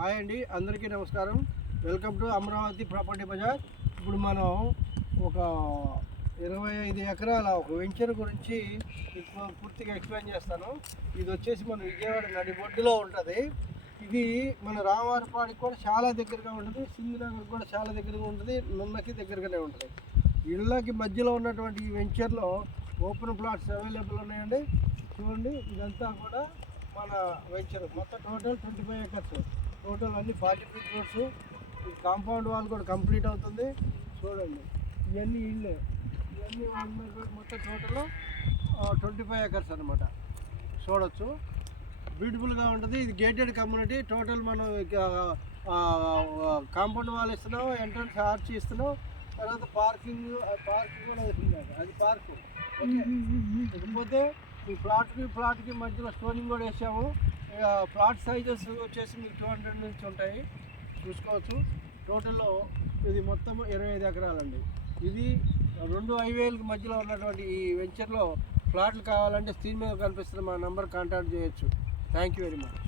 Hi అండి, అందరికీ నమస్కారం. Welcome to Amaravati Property Bazaar. ఇప్పుడు మనం ఒక 25 ఎకరాల ఒక వెంచర్ గురించి పూర్తిగా ఎక్స్ప్లెయిన్ చేస్తాను. ఇది వచ్చేసి మన విజయవాడ నడిబొడ్డులో ఉంటుంది. ఇది మన రామవారిపాడికి కూడా చాలా దగ్గరగా ఉంటుంది, సింధునగర్ కూడా చాలా దగ్గరగా ఉంటుంది, నున్నకి దగ్గరగానే ఉంటుంది. ఇళ్ళకి మధ్యలో ఉన్నటువంటి ఈ వెంచర్లో ఓపెన్ ప్లాట్స్ అవైలబుల్ ఉన్నాయండి. చూడండి, ఇదంతా కూడా మన వెంచర్ మొత్తం టోటల్ 25 ఎకర్స్. టోటల్ అన్ని 40 ఫీట్ రోడ్స్. కాంపౌండ్ వాల్ కూడా కంప్లీట్ అవుతుంది. చూడండి, ఇవన్నీ ఇళ్ళే, ఇవన్నీ మొత్తం టోటల్ 25 ఎకర్స్ అనమాట. చూడొచ్చు, బ్యూటిఫుల్గా ఉంటుంది. ఇది గేటెడ్ కమ్యూనిటీ. టోటల్ మనం కాంపౌండ్ వాల్ ఇస్తున్నాం, ఎంట్రన్స్ ఆర్చ్ ఇస్తున్నాం, తర్వాత పార్కింగ్ కూడా వేసింది. అది పార్కు. ఓకే, ఇకపోతే ఈ ప్లాట్కి మధ్యలో స్టోనింగ్ కూడా వేసాము. ప్లాట్ సైజెస్ వచ్చేసి మీకు 200 నుంచి ఉంటాయి, చూసుకోవచ్చు. టోటల్లో ఇది మొత్తం 25 ఎకరాలండి. ఇది 2 హైవేలకు మధ్యలో ఉన్నటువంటి ఈ వెంచర్లో ప్లాట్లు కావాలంటే స్క్రీన్ మీద కనిపిస్తున్న మా నెంబర్ కాంటాక్ట్ చేయొచ్చు. Thank you very much.